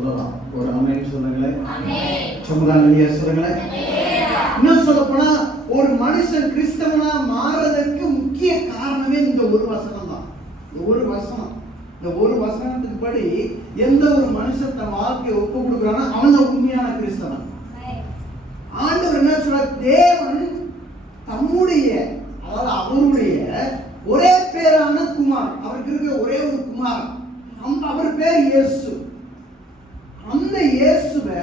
சொல்லலாம். ஒரு ஆமென் சொல்லுங்களேன். சமுதாய சொல்லுங்களேன். இன்னும் சொல்ல போனா ஒரு மனுஷன் கிறிஸ்தவனா மாறுறதுக்கு முக்கிய காரணமே இந்த ஒரு வசனம் தான். இந்த ஒரு வசனத்துக்கு படி எந்த ஒரு மனுஷன் தன் வாழ்க்கையை ஒப்பு கொடுக்குறானோ அவன் தான் உண்மையான கிறிஸ்தவன். ஆண்டவர் என்ன சொல்ற, தேவன் தம்முடைய அதாவது அவருடைய ஒரே பேரான குமார், அவருக்கு இருக்கிற ஒரே ஒரு குமார், அவர் பேர் இயேசு. அந்த இயேசுவை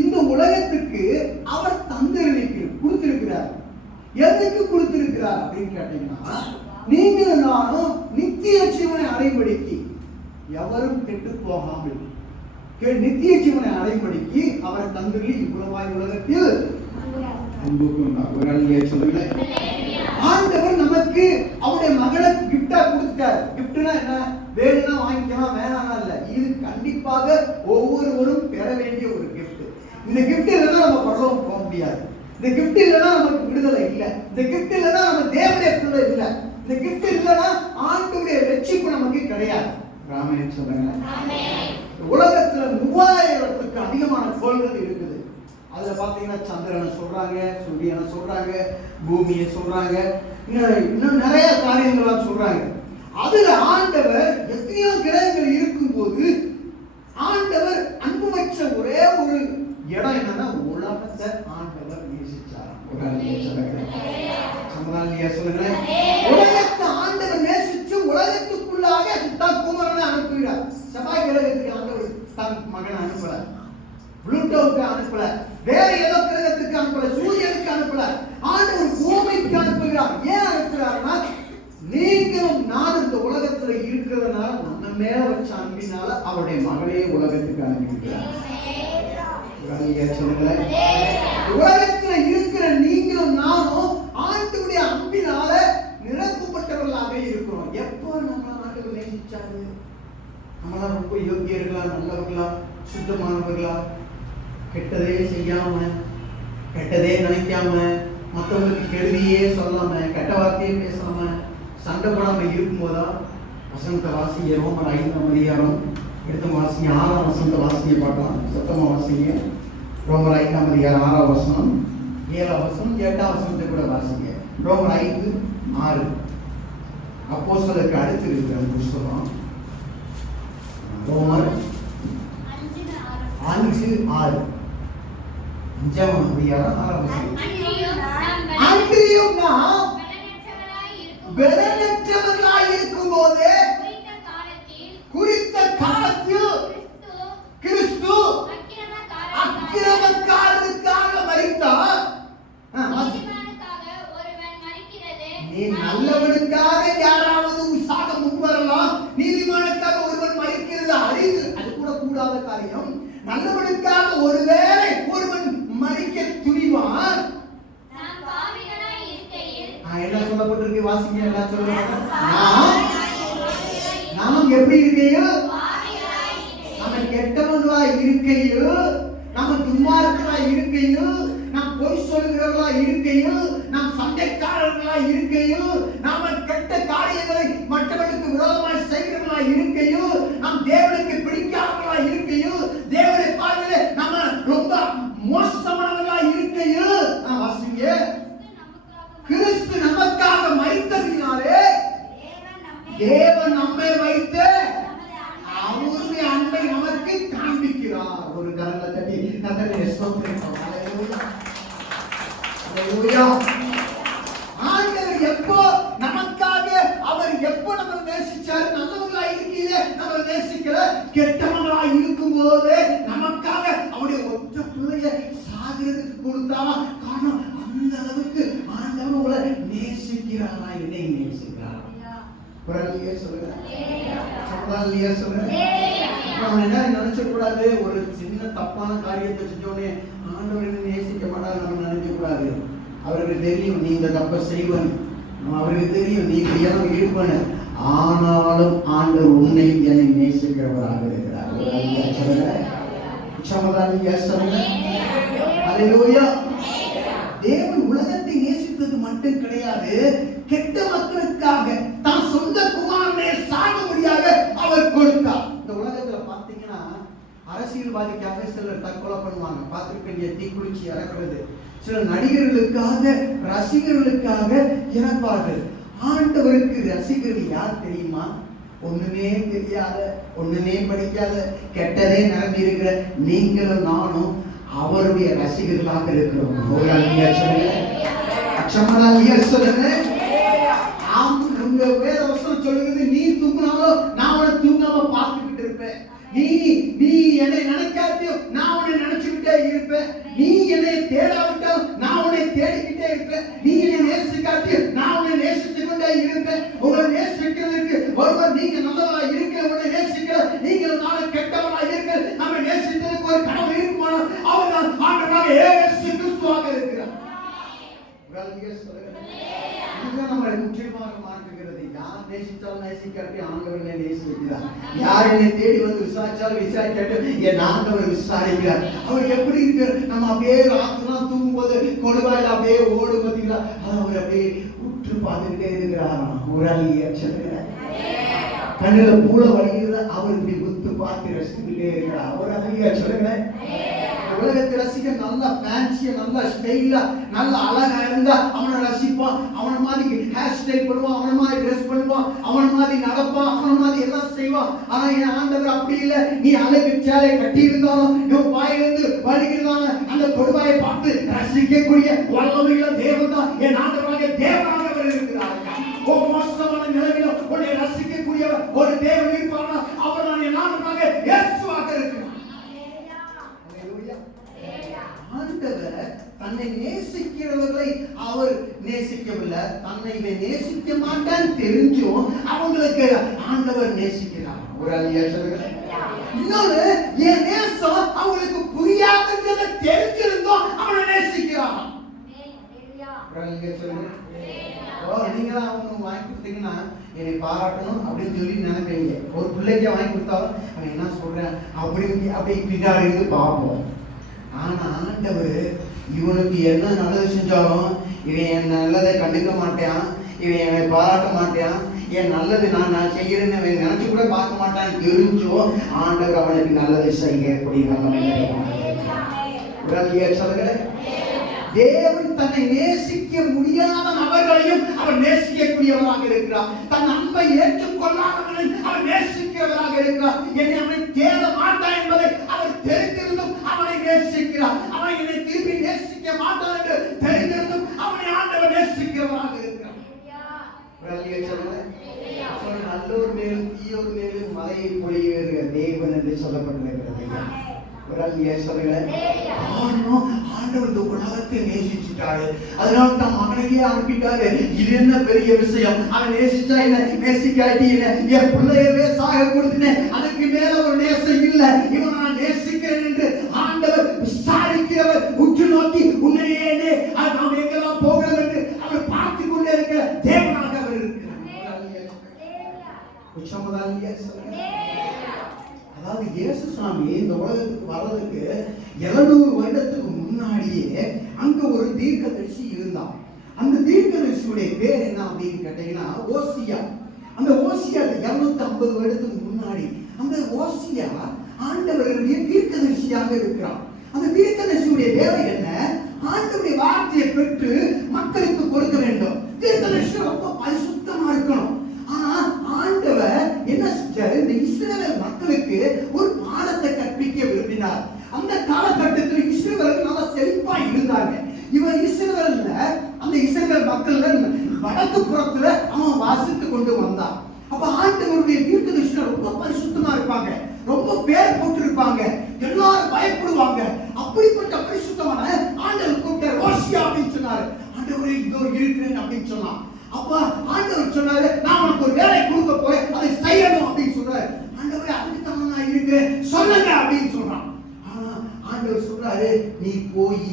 இந்த உலகத்துக்கு அவர் கொடுத்திருக்கிறார். எதுக்கு கொடுத்திருக்கிறார் அப்படின்னு கேட்டீங்கன்னா, நீங்களும் நானும் நித்திய ஜீவனை அடைபடிக்கு, எவரும் கெட்டு போகாமல் நித்திய ஜீவனை அடைபடிக்கு அவரை தந்தருளி இவ்வளவாய் உலகத்தில் ஆண்டவர் நமக்கு அவருடைய மகளை கிஃப்டா கொடுத்தார். கிஃப்ட்னா என்ன? வேணும்னா வாங்கிக்கலாம், வேணாம் இல்ல. இது கண்டிப்பாக ஒவ்வொருவரும் பெற வேண்டிய ஒரு கிஃப்ட். இந்த கிஃப்ட் இல்லைன்னா நம்ம பரலோகம் போக முடியாது. இந்த கிஃப்ட் இல்லைன்னா நமக்கு விடுதலை இல்லை. இந்த கிஃப்ட் இல்லைன்னா நம்ம தேவனுடைய பிள்ளை இல்லை. இந்த கிஃப்ட் இல்லைன்னா ஆண்டவருடைய ரட்சிப்பு நமக்கு கிடையாது. ராமன் சொல்லுங்க. உலகத்துல 3000க்கு அதிகமான கோள்கள் இருக்குது. அதுல பாத்தீங்கன்னா சந்திரனை சொல்றாங்க, சூரியனை சொல்றாங்க, பூமியை சொல்றாங்க, இன்னும் நிறைய காரியங்கள்லாம் சொல்றாங்க. அதுல ஆண்டவர் எத்தனையோ கிரகங்கள் இருக்கும்போது ஆண்டவர் அன்பு வச்ச ஒரே ஒரு இடம் என்னன்னா, உலகத்தை ஆண்டவர் நேசிச்சாராம். சொல்லுங்களேன். உலகத்தை ஆண்டவர் நேசிச்சு உலகத்துக்குள்ளாக தன் குமாரனை அனுப்புகிறார். செவ்வாய் கிரகத்துக்கு ஆண்டவர் தன் மகனை அனுப்பல, புளூட்டோவுக்கு அனுப்பல, வேற ஏதோ கிரகத்துக்கு அனுப்பல, சூரியனுக்கு அனுப்பல, ஆண்டவர் பூமிக்கு அனுப்புகிறார். ஏன் அனுப்புகிறார்னா, நீங்களும் நானும் இந்த உலகத்துல இருக்கிறதுனால நம்ம மேல வச்ச அன்பினால அவருடைய மகளே உலகத்துக்கு அனுப்பியிருக்கிறார். உலகத்துல இருக்கிற நீங்களும் நானும் ஆண்டவருடைய அன்பினால நிரப்பப்பட்டவர்களாக இருக்கிறோம். எப்போ நம்ம ஆண்டவர் நேசிச்சாரு? நம்மளாம் ரொம்ப யோகியர்களா, நல்லவர்களா, சுத்தமானவர்களா, கெட்டதே செய்யாம, கெட்டதே நினைக்காம, மற்றவங்களுக்கு கெடுதியே சொல்லாம, கெட்ட வார்த்தையே பேசாம, சண்டை போடாம இருக்கும்போதா வசனத்தை வாசிங்க. ரோமர் 5ஆம் அதிகாரம் எடுத்த வாசிங்க. 6ஆம் வசனத்தை வாசிங்க பார்க்கலாம். சத்தமா வாசிங்க. ரோமர் 5ஆம் அதிகாரம் 6ஆம் வசனம், 7ஆம் வசனம், 8ஆம் வசனத்தை கூட வாசிங்க. ரோமர் 5:6. அப்போஸ்தலருக்கு அடுத்து இருக்கிற புத்தகம் ரோமர் 5:6. 5ஆம் அதிகாரம் 6ஆம் வசனம். அன்றியும் நாம் பலனற்றவர்களாய் இருக்கும்போது குறித்த காலத்தில் கிறிஸ்து அக்கிரமக்காரனுக்காக மரித்தார். நீ நல்லவனுக்காக யாராவது சாக முன்வரலாம். நீதிமானுக்காக ஒருவன் மரிக்கிறது அரிது, அது கூட கூடாத காரியம். நல்லவனுக்காக ஒருவேளை ஒருவன் மரிக்க துணிவான். என்ன சொல்லப்பட்டிருக்கு வாசிங்க. எல்லாம் சொல்லுங்க. நாம் எப்படி இருக்கையில், நம்ம கெட்டவர்களாய் இருக்கையில், நம்ம துன்மார்க்கராய் இருக்கையில், நாம் பொய் சொல்கிறவர்களா இருக்கையில், நாம் சண்டைக்காரர்களா இருக்கையில், நாம கெட்ட காரியங்களை மற்றவர்களுக்கு விரோதமாய் செய்கிறவர்களா இருக்கையில், நாம் தேவனுக்கு பிடிக்காதவர்களா இருக்கையில், தேவனை பார்வையிலே நாம ரொம்ப மோசமானவர்களா இருக்கையில், வாசிங்க, கிறிஸ்து நமக்காக மரித்ததினாலே தேவன் நம்மை வைத்து அவருடைய அன்பை நமக்கு காண்பிக்கிறார். ஒரு கரங்களை தட்டி கர்த்தரை ஸ்தோத்திரிப்போம். ஹல்லேலூயா, ஹல்லேலூயா. ஆண்டவர் எப்போ நமக்காக, அவர் எப்போ நம்ம நேசிச்சார்? நல்லவங்களா இருக்கீங்க, நம்ம நேசிக்கல, கெட்டவங்களா இருக்கும்போது நமக்காக அவருடைய ஒற்ற பிள்ளைய சாகிறதுக்கு கொடுத்தாவா? காரணம், அந்த அளவுக்கு ஆண்டவர் உங்களை நேசிக்கிறாரா? என்னை நேசிக்கிறாரா? புரளியே சொல்லுங்க. சமுதாயிலே சொல்லுங்க. நம்ம என்ன நினைச்ச கூடாது, ஒரு சின்ன தப்பான காரியத்தை செஞ்சோடனே ஆண்டவர் என்னை நேசிக்க மாட்டாரு நம்ம நினைக்க கூடாது. அவருக்கு தெரியும் நீ இந்த தப்பை செய்வன், அவருக்கு தெரியும் நீ ஏன் இருப்பன, ஆனாலும் ஆண்டவர் உன்னை என்னை நேசிக்கிறவராக இருக்கிறார். சொல்லுங்க. சமுதாயிலே சொல்லுங்க. ஹல்லேலூயா. தேவன் உலகத்தை நேசித்தது மட்டும் கிடையாது, கெட்ட மக்களுக்காக தான் சொந்த குமாரனை சாகும்படியாக அவர் கொடுத்தார். இந்த உலகத்துல பாத்தீங்கன்னா அரசியல்வாதிக்காக சிலர் தற்கொலை பண்ணுவாங்க, பார்த்துருப்பீங்க, தீக்குளிச்சு இறக்குறது. சில நடிகர்களுக்காக, ரசிகர்களுக்காக இறப்பார்கள். ஆண்டவருக்கு ரசிகர்கள் யார் தெரியுமா? ஒண்ணுமே தெரியாத, ஒண்ணுமே படிக்காத, கெட்டதே நடந்து இருக்கிற நீங்களும் நானும் அவருடைய ரசிகர்களாக இருக்கிறோம். ஒரு அல்லியா சொல்லுங்க, அச்சமனா அல்லியா சொல்லுங்க. உங்க வேத வசனம் சொல்லுகிறது, நீ தூங்கினாலும் நான் உன்னை தூங்காம பார்த்துக்கிட்டு இருப்பேன். நீ என்னை நினைக்காட்டியும் நான் உன்னை நினைச்சுக்கிட்டே இருப்பேன். நீ என்னை தேடாவிட்டாலும் நான் உன்னை தேடிக்கிட்டே இருப்பேன். நீ என்னை நேசிக்காட்டியும் நான் உன்னை நேசித்துக் கொண்டே இருப்பேன். உங்களை நேசிக்கிறதுக்கு ஒருவர் நீங்க நல்லவராக இருக்கிற, உன்னை நேசிக்கிற நீங்கள் நானும் கெட்டவராக இருக்கிற, நம்ம நேசித்ததுக்கு ஒரு கடவுள் இருக்குமானால் அவர் தான் ஆண்டவராக இயேசு கிறிஸ்துவாக இருக்கிறார். நம்மளை முற்றிலுமாக மாற்றுகிறது. யார் நேசித்தாலும் நேசிக்காட்டி ஆண்டவர் நேசிக்கிறார். யார் என்னை தேடி வந்து விசாரிச்சாலும் விசாரிக்காட்டு என் ஆண்டவர் விசாரிக்கிறார். அவர் எப்படி இருக்கிறார்? நம்ம அப்படியே ராத்திரிலாம் தூங்கும் போது கொடுவாயில அப்படியே ஓடு பார்த்தீங்களா, அவர் அப்படியே உற்று பார்த்துக்கிட்டே இருக்கிறாராம். ஒரு அல்லியா சொல்லுங்க, கண்ணுல பூல வழிகிறத அவர் இப்படி உத்து பார்த்து ரசிச்சுக்கிட்டே இருக்கிறார். ஒரு அல்லியா சொல்லுங்க. உலகத்தை ரசிக்க நல்லா ஃபேன்சியா, நல்லா ஸ்டைலா, நல்லா அழகா இருந்தா அவனை ரசிப்பான். அவனை மாதிரி ஹேர் ஸ்டைல் பண்ணுவான், அவனை மாதிரி ட்ரெஸ் பண்ணுவான், அவனை மாதிரி நடப்பான், அவனை மாதிரி எல்லாம் செய்வான். ஆனா என் ஆண்டவர் அப்படி இல்லை. நீ அழகு சேலை கட்டி இருந்தாலும் இவன் வாயிலிருந்து வழிகிறதால அந்த கொடுவாயை பார்த்து ரசிக்கக்கூடிய வல்லமையுள்ள தேவன் தான் என் ஆண்டவராக தேவனாக அவர் இருக்கிறார். மோசமான நிலையிலும் உன்னை ரசிக்கக்கூடியவர் ஒரு தேவன் இருப்பானா அவர் தான் என் ஆண்டவராக இயேசுவாக இருக்கிறார். ஆண்டவர் தன்னை நேசிக்கிறவர்களை அவர் நேசிக்கவில்லை. தன்னை நேசிக்க மாட்டான்னு தெரிஞ்சும் அவங்களுக்கு ஆண்டவர் நேசிக்கிறார். ஒரு அல்லியா சொல்லுங்க. இன்னொரு என் நேசம் அவங்களுக்கு புரியாதுன்றதை தெரிஞ்சிருந்தோம் அவனை நேசிக்கிறான். நீங்க அவங்க வாங்கி கொடுத்தீங்கன்னா என்னை பாராட்டணும் அப்படின்னு சொல்லி நினைப்பீங்க. ஒரு பிள்ளைக்கு வாங்கி கொடுத்தாலும் அவன் என்ன சொல்றேன் அப்படி பின்னாடி இருந்து பார்ப்போம். ஆனா ஆண்டவர் இவனுக்கு என்ன நல்லது செஞ்சாலும் இவன் என் நல்லதை கண்டுக்க மாட்டான், இவன் என்னை பாராட்ட மாட்டான், என் நல்லது நான் செய்யறேன்னு அவன் நினைச்சு கூட பார்க்க மாட்டான்னு தெரிஞ்சோ ஆண்டவர் அவனுக்கு நல்லதை செய்ய சொல்லுங்க. தேவன் தன்னை நேசிக்க முடியாத நபர்களையும் அவர் நேசிக்கக்கூடியவராக இருக்கிறார். தன் அன்பை ஏற்றுக்கொள்ளாதவர்களையும் அவர் நேசிக்கிறவராக இருக்கிறார். என்னை அவனை தேட மாட்டான் என்பதை அவர் தெரிந்திருந்தும் அவனை நேசிக்கிறார். அவன் என்னை திரும்பி நேசிக்க மாட்டான் என்று தெரிந்திருந்தும் அவனை ஆண்டவர் நேசிக்கிறவராக இருக்கிறார். நல்லோர் மேலும் தீயோர் மேலும் மலையை பொழிகிற தேவன் என்று சொல்லப்பட்டிருக்கிறது. ஆண்டவர் இந்த உலகத்தை நேசிச்சுட்டாரு, அதனால தான் மகனையே அனுப்பிட்டாரு. இது என்ன பெரிய விஷயம்? அவன் நேசிச்சா என்ன, நேசிக்காட்டி என்ன, என் பிள்ளையவே சாக கொடுத்தேன், அதுக்கு மேல ஒரு நேசம் இல்லை. இவன் நான் நேசிக்கிறேன் என்று ஆண்டவர் விசாரிக்கிறவர், உற்று நோக்கி உன்னையே நாம் எங்கெல்லாம் போகிறோம் என்று அவர் பார்த்து கொண்டே இருக்கிற தேவனாக அவர் இருக்கிறார். அதாவது இயேசு சாமி இந்த உலகத்துக்கு வர்றதுக்கு 700 வருடத்துக்கு முன்னாடியே அங்க ஒரு தீர்க்கதரிசி இருந்தான். அந்த தீர்க்கதரிசியுடைய பேர் என்ன அப்படின்னு கேட்டீங்கன்னா ஓசியா. அந்த ஓசியா 250 வருடத்துக்கு முன்னாடி அந்த ஓசியா ஆண்டவருடைய தீர்க்கதரிசியாக இருக்கிறான். அந்த தீர்க்கதரிசியுடைய வேலை என்ன? ஆண்டவருடைய வார்த்தையை பெற்று மக்களுக்கு கொடுக்க வேண்டும். தீர்க்கதரிசி ரொம்ப பரிசுத்தமா இருக்கணும். ஆனா ஆண்டவர் என்ன செஞ்சாரு? இந்த இஸ்ரவேல் மக்களுக்கு ஒரு பாடத்தை கற்பிக்க விரும்பினார். அந்த காலகட்டத்தில் இஸ்ரவேல் நல்லா செழிப்பா இருந்தாங்க. இவன் இஸ்ரவேல்ல அந்த இஸ்ரவேல் மக்கள்ல வடக்கு புறத்துல அவன் வாசித்து கொண்டு வந்தான். அப்ப ஆண்டவருடைய தீர்க்கதரிசிகள் ரொம்ப பரிசுத்தமா இருப்பாங்க, ரொம்ப பேர் போட்டிருப்பாங்க, எல்லாரும் பயப்படுவாங்க. அப்படிப்பட்ட பரிசுத்தமான ஆண்டவர் கூப்பிட்டார். ஓசியா அப்படின்னு சொன்னாரு. ஆண்டவரே இதோ இருக்கிறேன் அப்படின்னு சொன்னான். அப்ப ஆண்டவர் சொன்னாரு, நான் உனக்கு ஒரு வேலை கொடுக்க போறேன், அதை செய்யணும் அப்படின்னு சொல்றாரு. ஆண்டவரே அதுக்கு தான் நான் இருக்கிறேன், சொல்லுங்க அப்படின்னு சொல்றான். ஆனா ஆண்டவர் சொல்றாரு, நீ போய்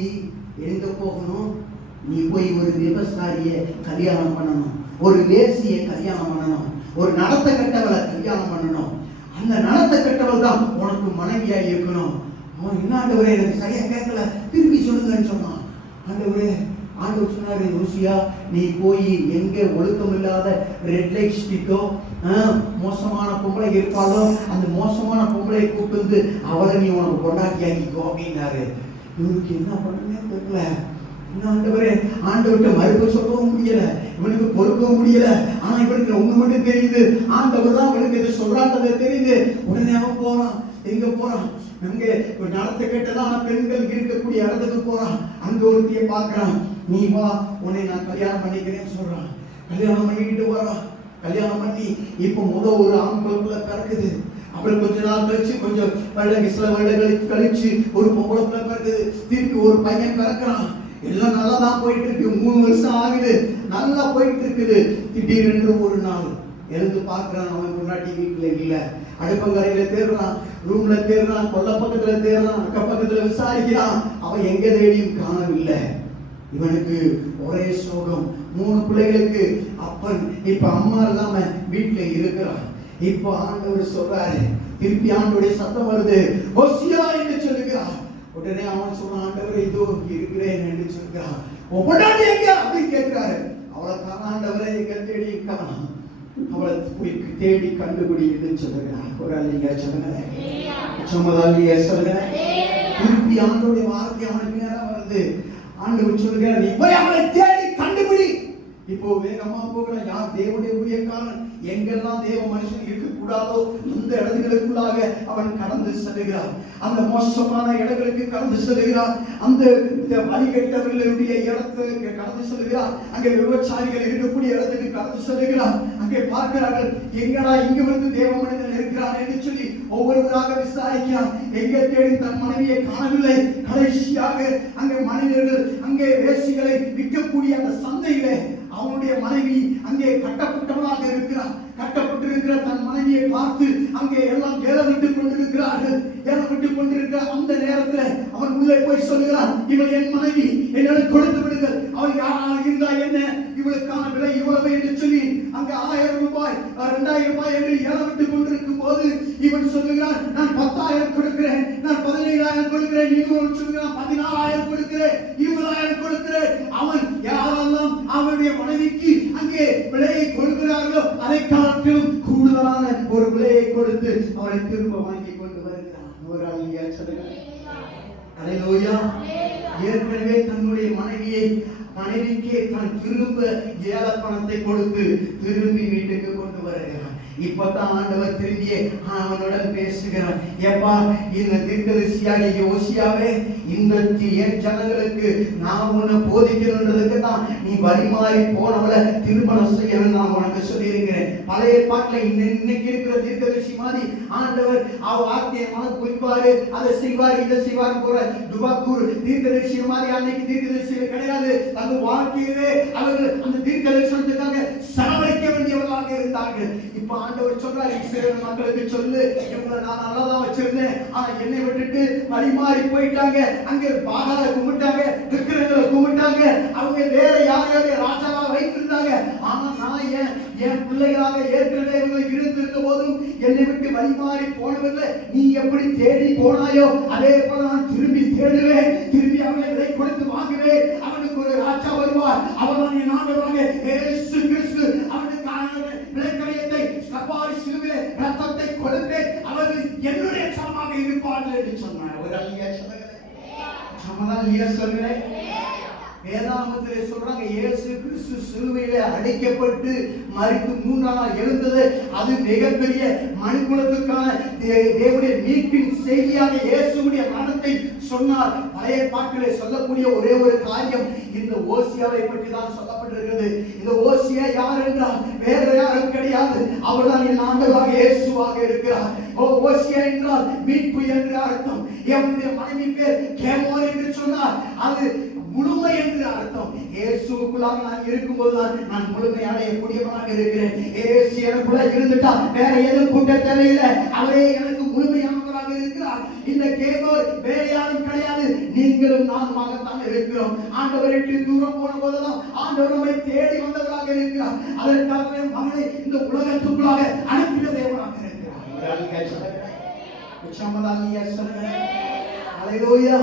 எங்க போகணும்? நீ போய் ஒரு விவசாயியை கல்யாணம் பண்ணணும், ஒரு வேசியை கல்யாணம் பண்ணணும், ஒரு நடத்த கட்டவளை கல்யாணம் பண்ணணும். அந்த நடத்த கட்டவள் தான் உனக்கு மனைவியா இருக்கணும். அவன் என்ன ஆண்டவரே எனக்கு சரியா கேட்கல, திருப்பி சொல்லுங்கன்னு சொன்னான். ஆண்டவர் சொன்னாரு, ருசியா நீ போய் எங்க ஒழுக்கம் இல்லாத ரெட் லைட் ஸ்டிக்கோ மோசமான பொம்பளை இருப்பாளோ அந்த மோசமான பொம்பளை கூப்பிட்டு வந்து அவளை நீ உனக்கு கொண்டாட்டி ஆக்கிக்கோ அப்படின்னாரு. இவனுக்கு என்ன பண்ணுன்னே தெரியல. ஆண்டவர்கிட்ட மறுப்பு சொல்லவும் முடியல, இவனுக்கு பொறுக்கவும் முடியல. ஆனா இவனுக்கு ஒண்ணு மட்டும் தெரியுது, ஆண்டவர் தான் இவனுக்கு இது சொல்றான்றதை தெரியுது. உடனே அவன் போறான். எங்க போறான்? அங்க நடத்த கேட்டதான பெண்கள் இருக்கக்கூடிய இடத்துக்கு போறான். அங்க ஒருத்திய பாக்குறான். நீ வா, உன்னை நான் கல்யாணம் பண்ணிக்கிறேன்னு சொல்றான். கல்யாணம் பண்ணிக்கிட்டு வரான். கல்யாணம் பண்ணி இப்ப ஒரு ஆண் குழந்தை பிறக்குது. அப்புறம் கொஞ்ச நாள் கழிச்சு, கொஞ்சம் சில வருடங்களுக்கு கழிச்சு ஒரு பொம்பளை பிள்ளை பிறக்குது. திருப்பி ஒரு பையன் பிறக்கிறான். எல்லாம் நல்லா தான் போயிட்டு இருக்கு. 3 வருஷம் ஆகுது, நல்லா போயிட்டு இருக்குது. திடீரென்று ஒரு நாள் எழுந்து பார்க்கிறான். அவன் முன்னாடி வீட்டுல இல்ல. அடுப்பங்கரையில தேடுறான், ரூம்ல தேடுறான், கொல்ல பக்கத்துல தேடுறான், அக்க பக்கத்துல விசாரிக்கிறான். அவன் எங்க தேடியும் காணவில்லை. இவனுக்கு ஒரே சோகம். 3 பிள்ளைகளுக்கு அப்பன், இப்ப அம்மா இல்லாம வீட்டுல இருக்கிறான். இப்ப ஆண்டவர் சொல்றாரு, திருப்பி ஆண்டவருடைய சத்தம் வருது, ஓசியா என்று சொல்லுகிறான். உடனே அவன் சொன்னான், ஆண்டவரே இதோ இருக்கிறேன் என்று சொல்கிறான். பொண்டாட்டி எங்க அப்படின்னு கேட்கிறாரு. அவளை ஆண்டவரை எங்க தேடி காணோம், அவளை போய் தேடி கண்டுபிடி என்று சொல்லுகிறான். ஒரு அல்லைங்க சொல்லுங்க, சுமதாலிய சொல்லுங்க. திருப்பி ஆண்டவருடைய வார்த்தை அவனுக்கு நேரம் வருது. ஆண்டவர் சொல்லுகிறார், நீ போய் அவளை தேடி கண்டுபிடி. இப்போ வேகமா போகலாம். யார் தேவனுடைய ஊழியக்காரன் எங்கெல்லாம் தேவ மனுஷன் இருக்க கூடாதோ அந்த இடங்களுக்குள்ளாக அவன் கடந்து செல்கிறான். அந்த மோசமான இடங்களுக்கு கடந்து செல்கிறான். அந்த வழிகட்டவர்களுடைய இடத்துக்கு கடந்து செல்கிறான். அங்கே விவசாயிகள் இருக்கக்கூடிய இடத்துக்கு கடந்து செல்கிறான். அங்கே பார்க்கிறார்கள், எங்கடா இங்கு வந்து தேவ மனிதன் இருக்கிறான் என்று சொல்லி ஒவ்வொருவராக விசாரிக்கிறான். எங்க தேடி தன் மனைவியை காணவில்லை. கடைசியாக அங்கே மனிதர்கள், அங்கே வேசிகளை விற்கக்கூடிய அந்த சந்தையிலே அவனுடைய மனைவி அங்கே கட்டப்பட்டவளாக இருக்கிறார். கட்டப்பட்டிருக்கிற தன் மனைவியை பார்த்து அங்கே எல்லாம் ஏலம் விட்டுக் கொண்டிருக்கிறார்கள். ஏலம் விட்டுக் கொண்டிருக்கிற அந்த நேரத்தில் அவன் உள்ளே போய் சொல்லுகிறான், இவள் என் மனைவி, என்னிடம் கொடுத்து விடுங்கள். அவள் யாராக இருந்தா என்ன, இவளுக்கான விலை இவ்வளவு என்று சொல்லி அங்கே 1000 ரூபாய் 2000 ரூபாய் என்று ஏலம் விட்டுக் கொண்டிருக்கும் போது இவன் சொல்லுகிறான், நான் 10,000 கொடுக்கிறேன், நான் 15,000 கொடுக்கிறேன். இன்னொரு சொல்லுகிறான், 14,000 கொடுக்கிறேன், 20,000 கொடுக்கிறேன். அவன் யாரெல்லாம் அவனுடைய மனைவிக்கு அங்கே விலையை கொடுக்கிறார்களோ அதை காட்டிலும் கூடுதலான ஒரு விலையை கொடுத்து அவனை திரும்ப வாங்கி கொண்டு வருகிறான். ஒரு அல்லையா சொல்லுங்க. அல்லேலூயா. ஏற்கனவே தன்னுடைய மனைவிக்கே தான் திரும்ப ஏல பணத்தை கொடுத்து திரும்பி வீட்டுக்கு கொண்டு வருகிறான். இப்பதான் ஆண்டவர் திரும்பியே அவனுடன் பேசுகிறான். ஏப்பா, இந்த தீர்க்கதரிசியாகிய யோசியாவே, இந்த என் ஜனங்களுக்கு நான் உன்னை போதிக்கணுன்றதுக்கு தான் நீ வழிமாறி போனவளை திருமணம் செய்யணும் நான் உனக்கு சொல்லியிருக்கிறேன். பழைய பாட்டில் இன்னைக்கு இருக்கிற தீர்க்கதரிசி மாதிரி ஆண்டவர் அவர் வார்த்தையை மனம் குறிப்பாரு, அதை செய்வார், இதை செய்வார் போற துபாக்கூர் தீர்க்கதரிசி மாதிரி அன்னைக்கு தீர்க்கதரிசிகள் கிடையாது. அந்த வாழ்க்கையிலே அவர்கள் அந்த தீர்க்கதரிசனத்துக்காக செலவழிக்க வேண்டியவர்களாக இருந்தார்கள். இப்ப ஆண்டவர் சொல்றாரு, இஸ்ரவேல் மக்களுக்கு சொல்லு, இவங்களை நான் நல்லதான் வச்சிருந்தேன், ஆனா என்னை விட்டுட்டு வழிமாறி போயிட்டாங்க. அங்க பாகால கும்பிட்டாங்க, விக்கிரங்களை கும்பிட்டாங்க, அவங்க வேற யாரையாவது ராஜாவா வைத்திருந்தாங்க. ஆனா நான் என் பிள்ளைகளாக ஏற்கனவே இவங்களுக்கு இருந்திருந்த போதும் என்னை விட்டு வழிமாறி போனவர்களை நீ எப்படி தேடி போனாயோ அதே போல நான் திரும்பி தேடுவேன். திரும்பி அவனை விலை கொடுத்து வாங்குவேன். அவனுக்கு ஒரு ராஜா வருவார், அவன் என் ஆண்டவராக இயேசு கிறிஸ்து. அவனுக்கான விலைக்கரியத்தை கபாரி சிலுவையிலே ரத்தத்தை கொடுப்பேன். அவர்கள் என்னுடைய சமமாக இருப்பார்கள் என்று சொன்னார். ஒரு அல்லையா சொல்லுங்க, சமதாலியா சொல்லுங்க. வேதாகமத்திலே சொல்றாங்க, இயேசு கிறிஸ்து சிலுவையிலே அடைக்கப்பட்டு மரித்து 3ஆம் நாள் எழுந்தது. அது மிகப்பெரிய மனுக்குலத்துக்கான தேவனுடைய மீட்பின் செய்தியாக இயேசுவுடைய மரணத்தை சொன்னார். பழைய பாட்டிலே சொல்லக்கூடிய ஒரே ஒரு காரியம் இந்த ஓசியாவை பற்றி தான் சொல்லப்பட்டிருக்கிறது. இந்த ஓசியா யார் என்றால் வேற யாரும் கிடையாது, அவர்தான் என் ஆண்டவராக இயேசுவாக இருக்கிறார். ஓசியா என்றால் மீட்பு என்று அர்த்தம். அவனுடைய மனைவி பேர் கேமோர் என்று சொன்னார், அது முழுமை என்று அர்த்தம். இயேசுவுக்குள்ளாக நான் இருக்கும்போதுதான் நான் முழுமை அடையக்கூடியவனாக இருக்கிறேன். இயேசு எனக்குள்ள இருந்துட்டா வேற எதுவும் கூட்ட தேவையில்லை, அவரே எனக்கு முழுமையானவராக இருக்கிறார். இந்த கேமோர் வேற யாரும் கிடையாது, நீங்களும் நானுமாகத்தான் இருக்கிறோம். ஆண்டவரை விட்டு தூரம் போன போதெல்லாம் ஆண்டவர் நம்மை தேடி வந்தவராக இருக்கிறார். அதற்காகவே மகனை இந்த உலகத்துக்குள்ளாக அனுப்பின தேவனாக இருக்கிறார். அல்லேலூயா.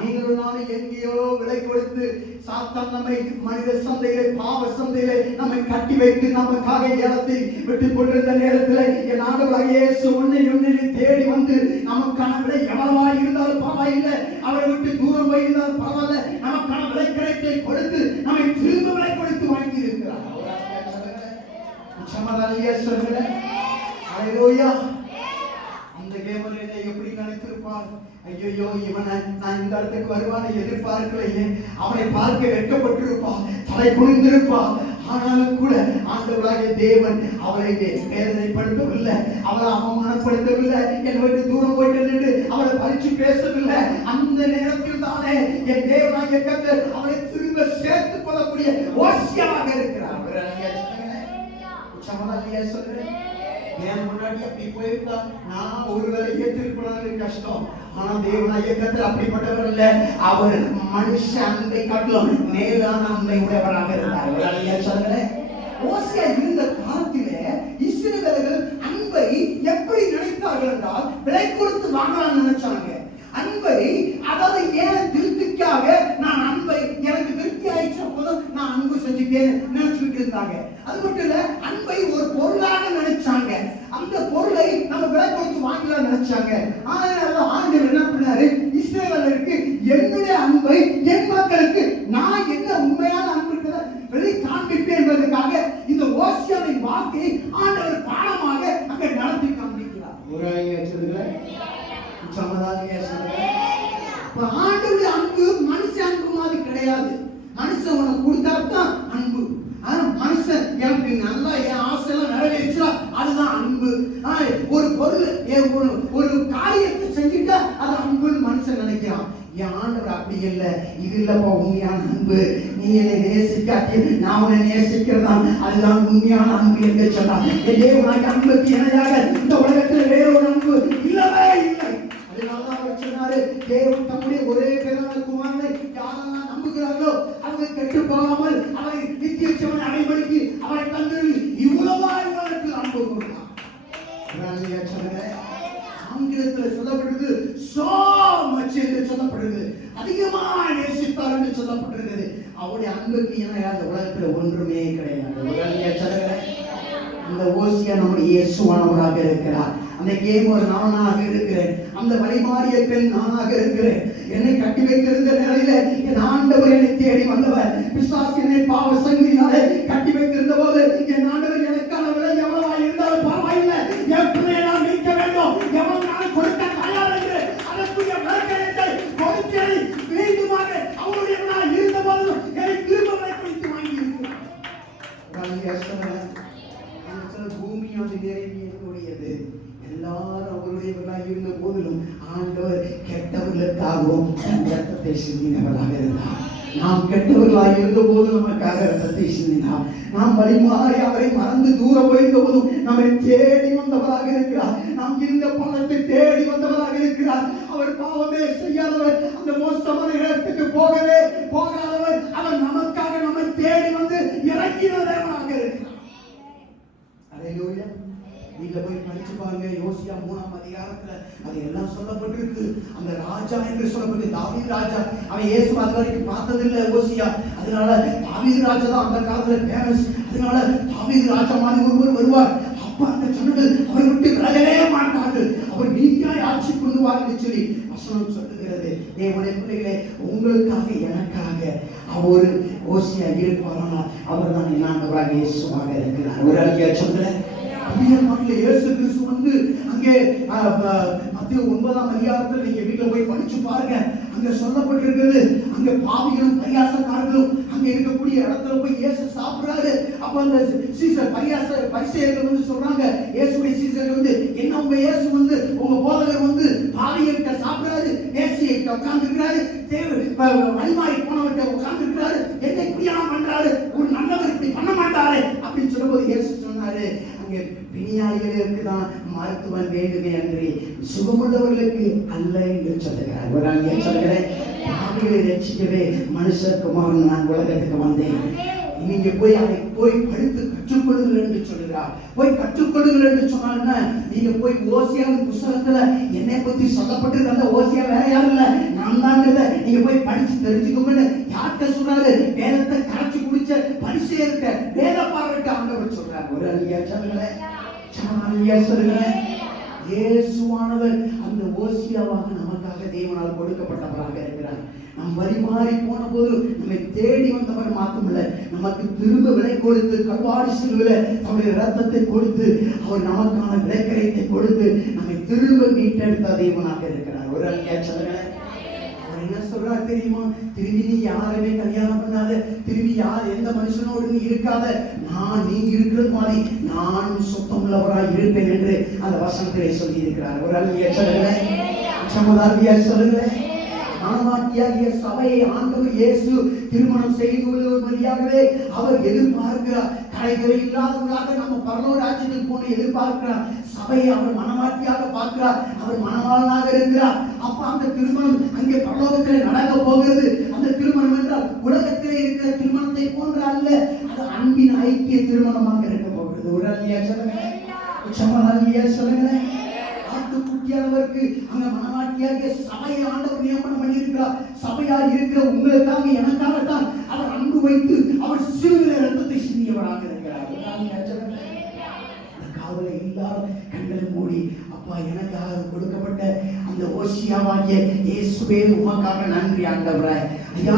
நீங்களும் நானும் எங்கேயோ விலை கொடுத்து சாத்தான் நம்மை மனித சந்தையிலே பாவ சந்தையிலே நம்மை கட்டி வைத்து நமக்காக ஏலத்தை விட்டுக் கொண்டிருந்த நேரத்தில் என் ஆண்டவராகிய இயேசு உன்னை தேடி வந்து நமக்கான விலை எவ்வளவாய் இருந்தாலும் பரவாயில்லை, அவரை விட்டு தூரம் போயிருந்தாலும் பரவாயில்ல, நமக்கான விலை கிடைத்தை கொடுத்து நம்மை திரும்ப விலை கொடுத்து வாங்கி இருக்கிறார். அந்த கேமரா எப்படி நினைத்திருப்பார்? ஐயோ, இவனை நான் இந்த இடத்துக்கு வருவானை எதிர்பார்க்கலையே, அவனை பார்க்க வெட்கப்பட்டிருப்பான், தலை குனிந்திருப்பான். ஆனாலும் கூட ஆண்டவராகிய தேவன் அவளை வேதனைப்படுத்தவில்லை, அவளை அவமானப்படுத்தவில்லை, என்னை விட்டு தூரம் போயிட்டு நின்று அவளை பறிச்சு பேசவில்லை. அந்த நேரத்தில் தானே என் தேவனாகிய கர்த்தர் அவளை திரும்ப சேர்த்துக் கொள்ளக்கூடிய ஓசியாக இருக்கிறார். சொல்றேன், என் முன்னாடி அப்படி போயிருந்தா நான் ஒருவேளை ஏற்றிருப்பது கஷ்டம். ஆனா தேவனாகிய கர்த்தர் அப்படிப்பட்டவர் அல்ல, அவர் மனுஷ அன்பை காட்டிலும் மேலான அன்பை உடையவராக இருந்தார். சொல்றேன், ஓசியா இருந்த காலத்திலே இஸ்ரவேலர்கள் அன்பை எப்படி நினைத்தார்கள் என்றால் விலை கொடுத்து வாங்கலாம்னு நினைச்சாங்க. அன்பை, அதாவது ஏன் திருப்திக்காக நான் அன்பை எனக்கு திருப்தி ஆயிடுச்ச போதும் நான் அன்பு செஞ்சுட்டேன் நினைச்சுக்கிட்டு இருந்தாங்க. அது மட்டும் இல்ல, அன்பை ஒரு பொருளாக நினைச்சாங்க. அந்த பொருளை நம்ம விலை கொடுத்து வாங்கலாம் நினைச்சாங்க. அதனால ஆண்டவர் என்ன பண்ணாரு, இஸ்ரவேலருக்கு என்னுடைய அன்பை என் மக்களுக்கு நான் என்ன உண்மையான அன்பு வெளி காண்பிப்பேன் என்பதற்காக இந்த ஓசியாவின் வார்த்தையை ஆண்டவர் பாடமாக அங்கே நடத்தி காண்பிக்கிறார். ஆண்டவருடைய அன்பு மனுஷ அன்பு மாதிரி கிடையாது. மனுஷன் உனக்கு கொடுத்தாதான் அன்பு. மனுஷன் எனக்கு நல்லா என் ஆசையெல்லாம் நிறைவேற்றா அதுதான் அன்பு. ஒரு பொருள் ஒரு காரியத்தை செஞ்சுட்டா அது அன்புன்னு மனுஷன் நினைக்கிறான். என் ஆண்டவர் அப்படி இல்லை. இது இல்லப்பா உண்மையான அன்பு. நீ என்னை நேசிக்காட்டி நான் உன்னை நேசிக்கிறதான், அதுதான் உண்மையான அன்பு என்று சொன்னான். தேவனாகிய அன்புக்கு இணையாக இந்த உலகத்தில் வேறொரு அன்பு இல்லவே இல்லை. அதனால்தான் அவர் சொன்னாரு, தேவன் தம்முடைய ஒரே பேரான குமாரனை யாரெல்லாம் நம்புகிறார்களோ அவங்க கெட்டு போகாமல் அவரை நித்திய ஜீவனை அடைபடுத்தி அவரை தந்து இவ்வளவாய் உலகத்தில் அன்பு கொடுத்தார். ஆங்கிலத்தில் சொல்லப்படுது so much என்று சொல்லப்படுது, அதிகமாக நேசித்தார் என்று சொல்லப்படுகிறது. அவருடைய அன்புக்கு இணையாக உலகத்தில் ஒன்றுமே கிடையாது. அந்த ஓசியா நம்முடைய இயேசுவானவராக இருக்கிறார். அந்த கேமர் நானாக இருக்கிறேன், அந்த வழிமாறிய பெண் நானாக இருக்கிறேன். என்னை கட்டி வைத்திருந்த நிலையில என் ஆண்டவர் என்னை தேடி வந்தவர். பிசாசு என்னை பாவ சங்கிலினாலே கட்டி வைத்திருந்த போது என் ஆண்டவர் எனக்கான விலை எவ்வளவா இருந்தாலும் பரவாயில்லை, எப்படி நான் மீட்க வேண்டும், எவ்வளவு நான் கொடுக்க தயார் என்று அதற்குரிய விளக்கத்தை கொடுத்து மீண்டுமாக அவருடைய நான் இருந்த போதும் என்னை திரும்ப வைத்து வாங்கி இருக்கிறார். பூமியோடு நிறைவேறியது. எல்லாரும் அவருடையவர்களாக இருந்த போதிலும் ஆண்டவர் கெட்டவர்களுக்காகவும் ரத்தத்தை சிந்தினவர்களாக இருந்தார். நாம் கெட்டவர்களாக இருந்த போது நமக்காக ரத்தத்தை சிந்தினார். நாம் வழிமாறி அவரை மறந்து தூரம் போயிருந்த போதும் நம்மை தேடி வந்தவராக இருக்கிறார். நாம் இருந்த பணத்தை தேடி வந்தவராக இருக்கிறார். அவர் பாவமே செய்யாதவர், அந்த மோசமான இடத்துக்கு போகவே போகாதவர், அவர் நமக்காக நம்மை தேடி வந்து இறங்கினவராக இருக்கிறார். அல்லேலூயா. நீங்க போய் படிச்சு பாருங்க, யோசியா 3ஆம் அதிகாரத்துல அது எல்லாம் சொல்லப்பட்டிருக்கு. அந்த ராஜா என்று சொல்லப்பட்டு தாவீது ராஜா, அவன் இயேசு அது வரைக்கும் பார்த்ததில்லை ஓசியா. அதனால தாவீது ராஜா தான் அந்த காலத்துல ஃபேமஸ். அதனால தாவீது ராஜா மாதிரி ஒருவர் வருவார், அப்ப அந்த ஜனங்கள் அவரை விட்டு விலகவே மாட்டார்கள், அவர் நீதியாய் ஆட்சி கொண்டுவார் சொல்லி வசனம் சொல்லுகிறது. தேவனுடைய பிள்ளைகளே, உங்களுக்காக எனக்காக அவர் ஓசியா இருப்பாரானால் அவர் தான் என் ஆண்டவராக இயேசுவாக இருக்கிறார். ஒரு அழகிய சொல்றேன், இயேசு கிறிஸ்து வந்து அங்கே மத்தேயு 9ஆம் அதிகாரத்தில் நீங்க வீட்டுல போய் படிச்சு பாருங்க. அங்க சொல்லப்பட்டிருக்கிறது, அங்க பாவிகளும் பரியாசக்காரர்களும் அங்க இருக்கக்கூடிய இடத்துல போய் இயேசு சாப்பிடுறாரு. அப்ப அந்த சீசர் பரிசேயர்கள் வந்து சொல்றாங்க, இயேசுடைய சீசர்கள் வந்து, என்ன உங்க இயேசு வந்து உங்க போதகர் வந்து பாவிகள்கிட்ட சாப்பிடுறாரு, நேசிகிட்ட உட்கார்ந்து இருக்கிறாரு, வழிமாறி போனவர்கிட்ட உட்கார்ந்து இருக்கிறாரு, என்ன இப்படியா பண்றாரு, ஒரு நல்லவர் இப்படி பண்ண மாட்டாரு அப்படின்னு சொல்லும்போது இயேசு சொன்னாரு, பிணியாளிகளுக்கு தான் மருத்துவம் வேண்டுமே என்று சுகமுள்ளவர்களுக்கு அல்ல என்று சொல்லுகிறார். ஒரு நாள் சொல்கிறேன், பாவிகளை ரட்சிக்கவே மனுஷகுமாரன் நான் உலகத்துக்கு வந்தேன். நீங்க போய் அதை போய் படித்து கற்றுக்கொள்ளுங்கள் என்று சொல்லுகிறார். போய் கற்றுக்கொள்ளுங்கள் என்று சொன்னா நீங்க போய் ஓசியாவின் புத்தகத்துல என்னை பத்தி சொல்லப்பட்டிருக்க அந்த ஓசியா வேற யாரும் இல்ல, நான் தான். நீங்க நீங்க போய் படிச்சு தெரிஞ்சுக்கோங்கன்னு யார்கிட்ட சொல்றாரு? வேதத்தை கரைச்சு குடிச்ச பரிசேயர்கிட்ட, வேதபாரர்கிட்ட ஆண்டவர் சொல்றாரு. ஒரு அல்லையா சொல்லுங்களேன், அல்லையா சொல்லுங்களேன். இயேசுவானவர் அந்த ஓசியாவாக நமக்காக தேவனால் கொடுக்கப்பட்டவராக இருக்கிறார். நம் வழி மாறி போன போது நம்மை தேடி வந்தவர் மாத்திரமல்ல, நமக்கு திரும்ப விலை கொடுத்து கல்வாரி சிலுவையில் அவருடைய ரத்தத்தை கொடுத்து அவர் நமக்கான விலைக்கரைத்தை கொடுத்து நம்மை திரும்ப மீட்டெடுத்த தேவனாக இருக்கிறார். ஒரு அல்லையா சொல்லுங்களேன். அவர் என்ன சொல்றாரு தெரியுமா? திரும்பி நீ யாருமே கல்யாணம் பண்ணாத, திரும்பி யார் எந்த மனுஷனோடு நீ இருக்காத, நீ இருக்கிறது மாதிரி நானும் சுத்தம் உள்ளவராய் இருப்பேன் என்று அந்த வசனத்திலே சொல்லி இருக்கிறார். ஒரு அல்லையா சொல்லுங்களேன், சமதாரியா சொல்லுங்களேன். மனவாட்டியாகிய சபையை ஆண்டவர் இயேசு திருமணம் செய்து கொள்வதற்காகவே அவர் எதிர்பார்க்கிறார். கரைகுறை இல்லாதவர்களாக நம்ம பரலோக ராஜ்யத்துக்கு போன எதிர்பார்க்கிறார். சபையை அவர் மனவாட்டியாக பார்க்கிறார், அவர் மனவாளனாக இருக்கிறார். அப்ப அந்த திருமணம் அங்கே பரலோகத்தில் நடக்க போகிறது. அந்த திருமணம் என்றால் உலகத்திலே இருக்கிற திருமணத்தை போன்ற அல்ல, அது அன்பின் ஐக்கிய திருமணமாக இருக்க போகிறது. ஒரு அல்லையா சொல்லுங்களேன், சமதாரியா சொல்லுங்களேன். ஆட்டுக்குட்டியானவருக்கு அங்க மனவாட்டியாகிய சபையை ஆண்டவர் நியமனம் பண்ணியிருக்கிறார். சபையா இருக்கிற உங்களுக்காக எனக்காகத்தான் அவர் அன்பு வைத்து அவர் சிலுவையிலே ரத்தத்தை சிந்தியவராக இருக்கிறார். காவலை இல்லாத கண்களை மூடி, அப்பா எனக்காக கொடுக்கப்பட்ட அந்த ஓசியாவாகிய இயேசுவே உமக்காக நன்றி ஆண்டவரே. ஐயா